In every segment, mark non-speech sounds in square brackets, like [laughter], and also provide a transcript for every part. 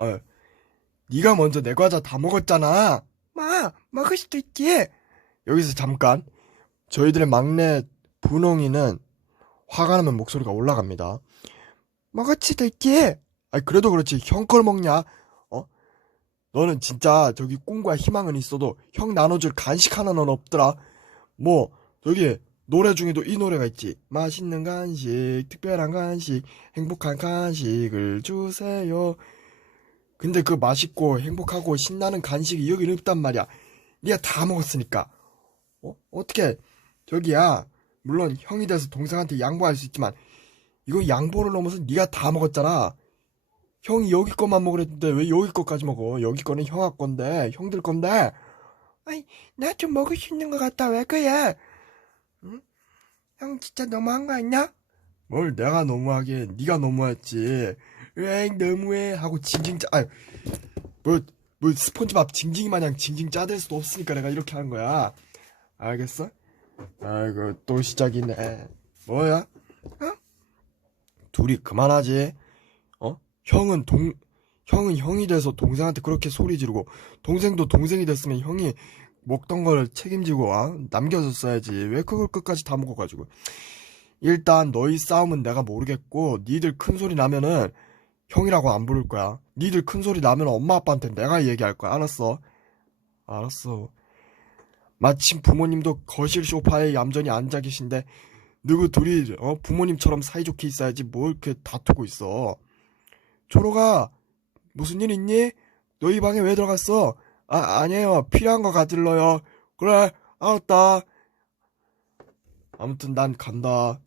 어, 네가 먼저 내 과자 다 먹었잖아. 마, 먹을 수도 있지. 여기서 잠깐. 저희들의 막내 분홍이는 화가 나면 목소리가 올라갑니다. 먹을 수도 있지. 아니, 그래도 그렇지. 형 걸 먹냐? 어? 너는 진짜 저기 꿈과 희망은 있어도 형 나눠줄 간식 하나는 없더라. 뭐, 저기, 노래 중에도 이 노래가 있지. 맛있는 간식, 특별한 간식, 행복한 간식을 주세요. 근데 그 맛있고 행복하고 신나는 간식이 여기는 없단 말이야. 네가 다 먹었으니까. 어? 어떻게 저기야. 물론 형이 돼서 동생한테 양보할 수 있지만 이거 양보를 넘어서 네가 다 먹었잖아. 형이 여기 것만 먹으랬는데 왜 여기 것까지 먹어? 여기 거는 형아 건데, 형들 건데. 아이, 나 좀 먹을 수 있는 것 같다. 왜 그래? 응? 형 진짜 너무한 거 아니야? 뭘 내가 너무하게 네가 너무했지. 왜 너무해 하고 징징 짜. 아유, 뭐, 뭐 스폰지밥 징징이 마냥 징징 짜댈 수도 없으니까 내가 이렇게 하는 거야. 알겠어? 아이고 또 시작이네. 뭐야? 어? 둘이 그만하지. 어? 형은 동 형은 형이 돼서 동생한테 그렇게 소리 지르고 동생도 동생이 됐으면 형이 먹던 걸 책임지고 아? 남겨줬어야지. 왜 그걸 끝까지 다 먹어가지고. 일단 너희 싸움은 내가 모르겠고 니들 큰 소리 나면은 형이라고 안 부를 거야. 니들 큰 소리 나면 엄마 아빠한테 내가 얘기할 거야. 알았어? 알았어. 마침 부모님도 거실 소파에 얌전히 앉아 계신데 누구 둘이 어, 부모님처럼 사이좋게 있어야지 뭘 이렇게 다투고 있어. 초로가 무슨 일 있니? 너희 방에 왜 들어갔어? 아 아니에요. 필요한 거 가질러요. 그래 알았다. 아무튼 난 간다.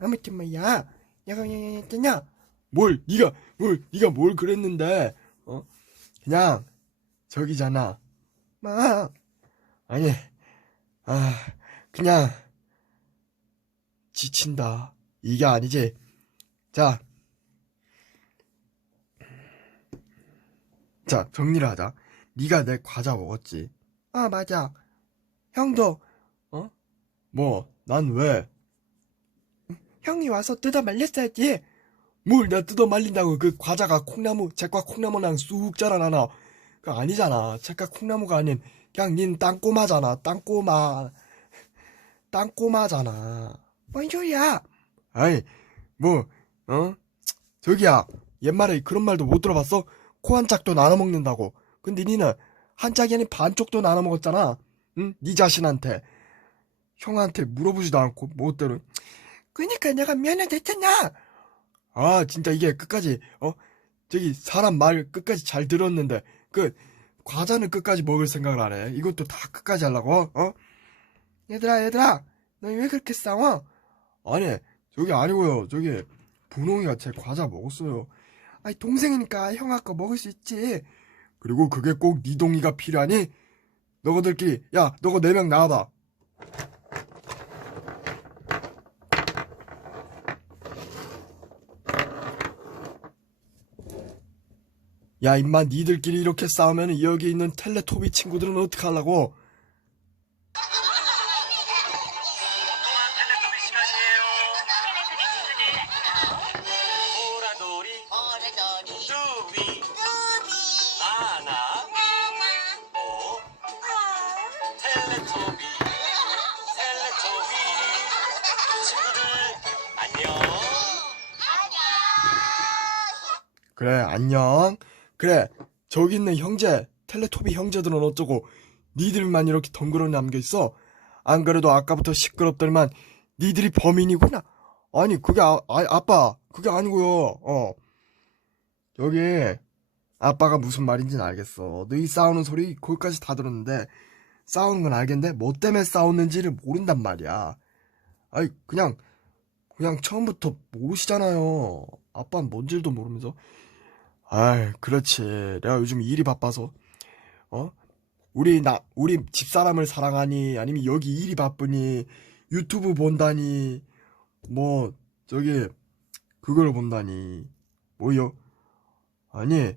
아무튼 뭐야. 내가 했잖아. 뭘 네가 뭘 네가 뭘 그랬는데? 어? 그냥 저기잖아. 마. 아니. 아, 그냥 지친다. 이게 아니지. 자. 자, 정리를 하자. 네가 내 과자 먹었지. 아, 맞아. 형도 어? 뭐? 난 왜? 형이 와서 뜯어 말렸어야지. 뭘 내가 뜯어 말린다고. 그 과자가 콩나무 책과 콩나무랑 쑥 자라나나. 그 아니잖아. 책과 콩나무가 아닌 그냥 닌 땅꼬마잖아. 땅꼬마. 땅꼬마잖아. 뭔 소리야? 아이 뭐 어? 저기야 옛말에 그런 말도 못 들어봤어? 코 한 짝도 나눠 먹는다고. 근데 니는 한 짝이 아닌 반쪽도 나눠 먹었잖아. 응? 네 자신한테. 형한테 물어보지도 않고 뭐대로 그니까 내가 미안해졌잖아 아, 진짜 이게 끝까지, 어? 저기, 사람 말 끝까지 잘 들었는데, 그, 과자는 끝까지 먹을 생각을 안 해. 이것도 다 끝까지 하려고, 어? 얘들아, 얘들아! 너 왜 그렇게 싸워? 아니, 저기 아니고요. 저기, 분홍이가 제 과자 먹었어요. 아니, 동생이니까 형 아까 먹을 수 있지. 그리고 그게 꼭 네 동의가 필요하니? 너희들끼리, 야, 너가 네명 나와봐. 야, 임마, 니들끼리 이렇게 싸우면 여기 있는 텔레토비 친구들은 어떡하려고? 안녕. 그래, 안녕. 그래, 저기 있는 형제, 텔레토비 형제들은 어쩌고, 니들만 이렇게 덩그러 남겨있어? 안 그래도 아까부터 시끄럽더니만, 니들이 범인이구나? 아니, 그게, 아, 아, 아빠, 그게 아니고요, 어. 여기, 아빠가 무슨 말인지는 알겠어. 너희 싸우는 소리 거기까지 다 들었는데, 싸우는 건 알겠는데, 뭐 때문에 싸웠는지를 모른단 말이야. 아이, 그냥, 그냥 처음부터 모르시잖아요. 아빠는 뭔 줄도 모르면서. 아이, 그렇지. 내가 요즘 일이 바빠서. 어? 우리, 나, 우리 집사람을 사랑하니, 아니면 여기 일이 바쁘니, 유튜브 본다니, 뭐, 저기, 그걸 본다니. 뭐요? 아니,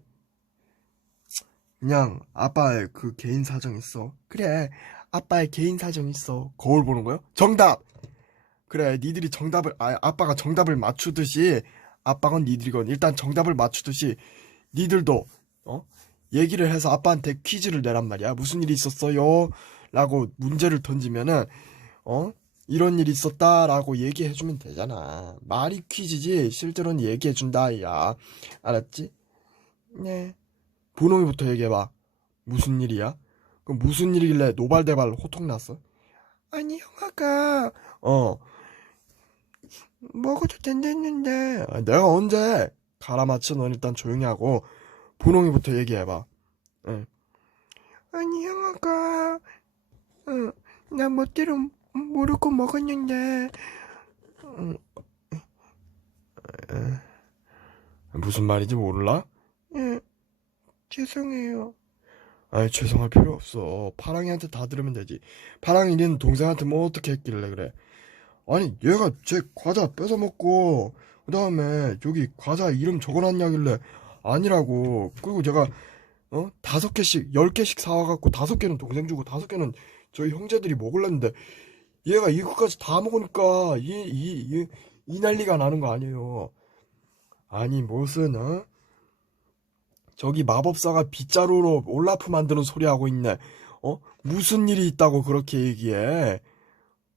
그냥 아빠의 그 개인 사정 있어. 그래, 아빠의 개인 사정 있어. 거울 보는 거요? 정답! 그래 니들이 정답을 아 아빠가 정답을 맞추듯이 아빠건 니들이건 일단 정답을 맞추듯이 니들도 어? 얘기를 해서 아빠한테 퀴즈를 내란 말이야. 무슨 일이 있었어요? 라고 문제를 던지면은 어? 이런 일이 있었다라고 얘기해 주면 되잖아. 말이 퀴즈지. 실제로는 얘기해 준다 야. 알았지? 네. 분홍이부터 얘기해 봐. 무슨 일이야? 그럼 무슨 일이길래 노발대발 호통났어? 아니 형아가 어 먹어도 된댔는데. 아, 내가 언제 가라마치 넌 일단 조용히 하고 분홍이부터 얘기해봐. 응. 아니 형아가 응, 나 멋대로 모르고 먹었는데. 응. 에, 무슨 말인지 몰라? 예 죄송해요. 아니 죄송할 필요 없어. 파랑이한테 다 들으면 되지. 파랑이 는 동생한테 뭐 어떻게 했길래 그래 아니 얘가 제 과자 뺏어 먹고 그 다음에 여기 과자 이름 적어놨냐길래 아니라고. 그리고 제가 어? 다섯 개씩 열 개씩 사와갖고 다섯 개는 동생 주고 다섯 개는 저희 형제들이 먹을랬는데 얘가 이것까지 다 먹으니까 이 이 이 이 난리가 나는 거 아니에요. 아니 무슨 어? 저기 마법사가 빗자루로 올라프 만드는 소리 하고 있네. 어? 무슨 일이 있다고 그렇게 얘기해?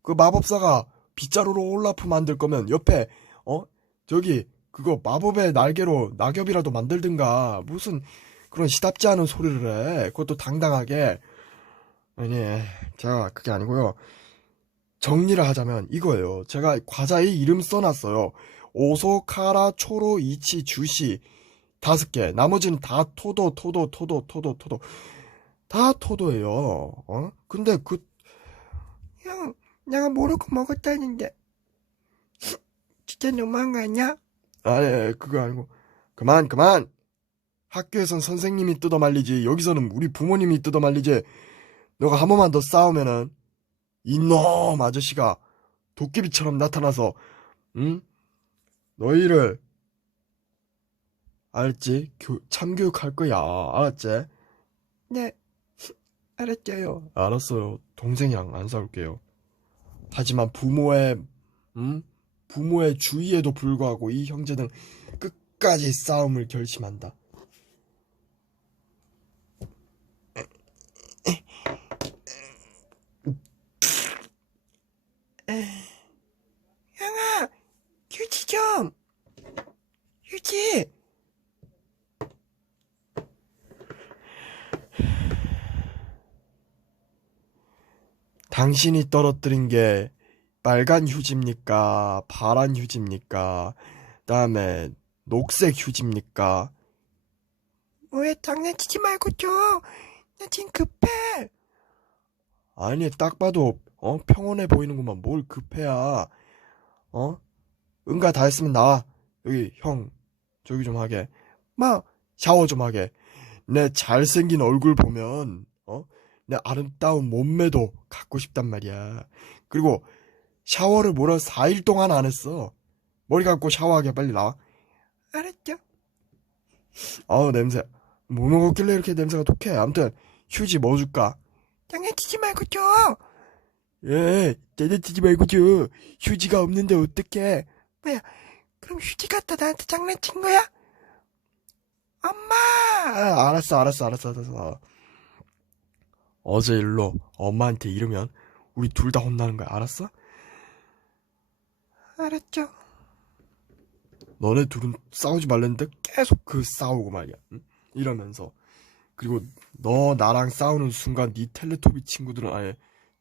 그 마법사가 빗자루로 올라프 만들 거면 옆에 어? 저기 그거 마법의 날개로 낙엽이라도 만들든가. 무슨 그런 시답지 않은 소리를 해. 그것도 당당하게. 아니 제가 그게 아니고요. 정리를 하자면 이거예요. 제가 과자에 이름 써놨어요. 오소 카라 초로 이치 주시. 다섯 개. 나머지는 다 토도 토도 토도 토도 토도. 다 토도예요. 어? 근데 그 형, 내가 모르고 먹었다는데. [sniffs] 진짜 너무한 거 아니야? 아니 그거 아니고. 그만 그만. 학교에선 선생님이 뜯어 말리지 여기서는 우리 부모님이 뜯어 말리지. 너가 한 번만 더 싸우면은 이놈 아저씨가 도깨비처럼 나타나서 응? 너희를 알지? 교, 참교육할 거야. 알았지? 네. 알았죠요. 알았어요. 동생이랑 안 싸울게요 하지만 부모의 음? 부모의 주의에도 불구하고 이 형제는 끝까지 싸움을 결심한다. 형아, 휴지 좀. 휴지. 당신이 떨어뜨린 게 빨간 휴지입니까? 파란 휴지입니까? 다음에 녹색 휴지입니까? 왜 장난치지 말고 줘. 나 지금 급해. 아니 딱 봐도 어 평온해 보이는구만 뭘 급해야. 어? 응가 다 했으면 나와. 여기 형 저기 좀 하게. 뭐 샤워 좀 하게. 내 잘생긴 얼굴 보면 어? 내 아름다운 몸매도 갖고 싶단 말이야. 그리고 샤워를 뭐라 4일 동안 안 했어. 머리 감고 샤워하게 빨리 나와. 알았죠. 아우 냄새. 뭐 먹었길래 이렇게 냄새가 독해. 아무튼 휴지 뭐 줄까? 장난치지 말고 줘. 예, 장난치지 말고 줘. 휴지가 없는데 어떡해. 뭐야, 그럼 휴지 갖다 나한테 장난친 거야? 엄마! 아, 알았어, 알았어, 알았어, 알았어. 어제 일로 엄마한테 이러면 우리 둘 다 혼나는 거야, 알았어? 알았죠. 너네 둘은 싸우지 말랬는데 계속 그 싸우고 말이야. 응? 이러면서 그리고 너 나랑 싸우는 순간 네 텔레토비 친구들은 아예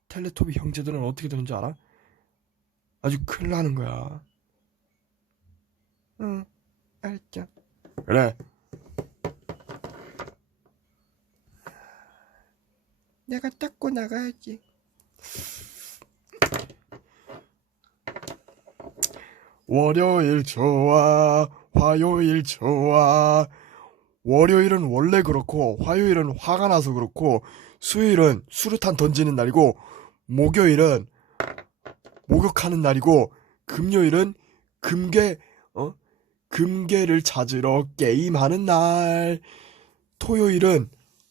텔레토비 형제들은 어떻게 되는 줄 알아? 아주 큰일 나는 거야. 응, 알았죠. 그래. 내가 닦고 나가야지. 월요일 좋아, 화요일 좋아. 월요일은 원래 그렇고, 화요일은 화가 나서 그렇고, 수요일은 수류탄 던지는 날이고, 목요일은 목욕하는 날이고, 금요일은 금괴, 어? 금괴를 찾으러 게임하는 날. 토요일은,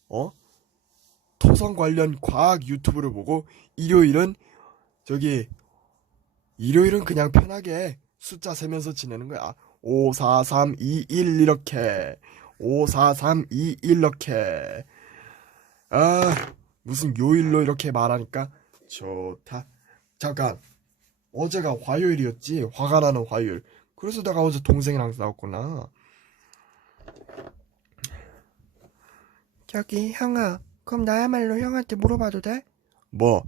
어? 토성 관련 과학 유튜브를 보고, 일요일은, 저기, 일요일은 그냥 편하게 숫자 세면서 지내는 거야. 5, 4, 3, 2, 1 이렇게. 5, 4, 3, 2, 1 이렇게. 아, 무슨 요일로 이렇게 말하니까 좋다. 잠깐. 어제가 화요일이었지. 화가 나는 화요일. 그래서 내가 어제 동생이랑 싸웠구나. 저기 형아 그럼 나야말로 형한테 물어봐도 돼? 뭐?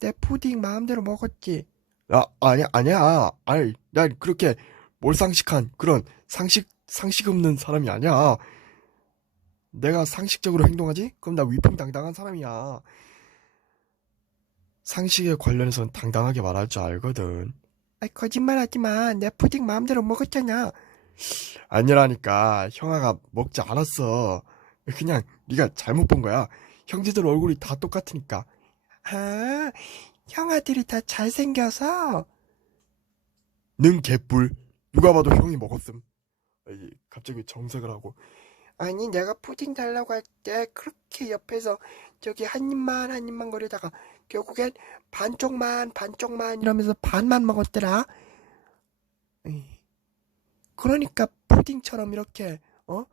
내 푸딩 마음대로 먹었지? 아, 아니야, 아니야. 아니, 난 그렇게 몰상식한 그런 상식, 상식 없는 사람이 아니야. 내가 상식적으로 행동하지? 그럼 나 위풍당당한 사람이야. 상식에 관련해서는 당당하게 말할 줄 알거든. 아이 거짓말 하지 마. 내 푸딩 마음대로 먹었잖아. 아니라니까 형아가 먹지 않았어. 그냥 네가 잘못 본 거야. 형제들 얼굴이 다 똑같으니까. 아 형아들이 다 잘생겨서 능 개뿔. 누가 봐도 형이 먹었음. 갑자기 정색을 하고. 아니 내가 푸딩 달라고 할 때 그렇게 옆에서 저기 한 입만 한 입만 거리다가 결국엔 반쪽만 반쪽만 이러면서 반만 먹었더라. 그러니까 푸딩처럼 이렇게 어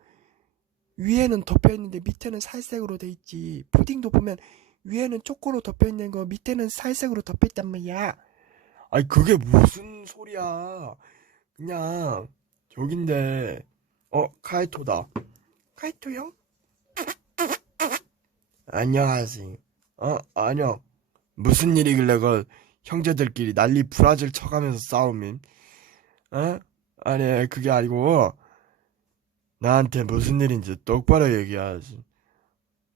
위에는 덮여 있는데 밑에는 살색으로 돼 있지. 푸딩도 보면 위에는 초코로 덮여 있는 거 밑에는 살색으로 덮여 있단 말이야. 아니 그게 무슨 소리야. 그냥 여긴데 어 카이토다. 카이토 형? 안녕하세요. 어 안녕. 무슨 일이길래 그 형제들끼리 난리 브라질 쳐가면서 싸우민? 어? 아니 그게 아니고 나한테 무슨 일인지 똑바로 얘기하지.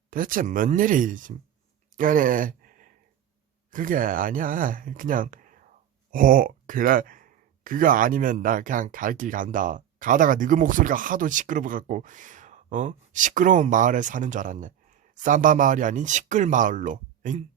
대체 뭔 일이지? 아니 그게 아니야. 그냥 어 그래 그거 아니면 나 그냥 갈 길 간다. 가다가 너그 목소리가 하도 시끄러워갖고 어 시끄러운 마을에 사는 줄 알았네. 삼바 마을이 아닌 시끌 마을로. 엥?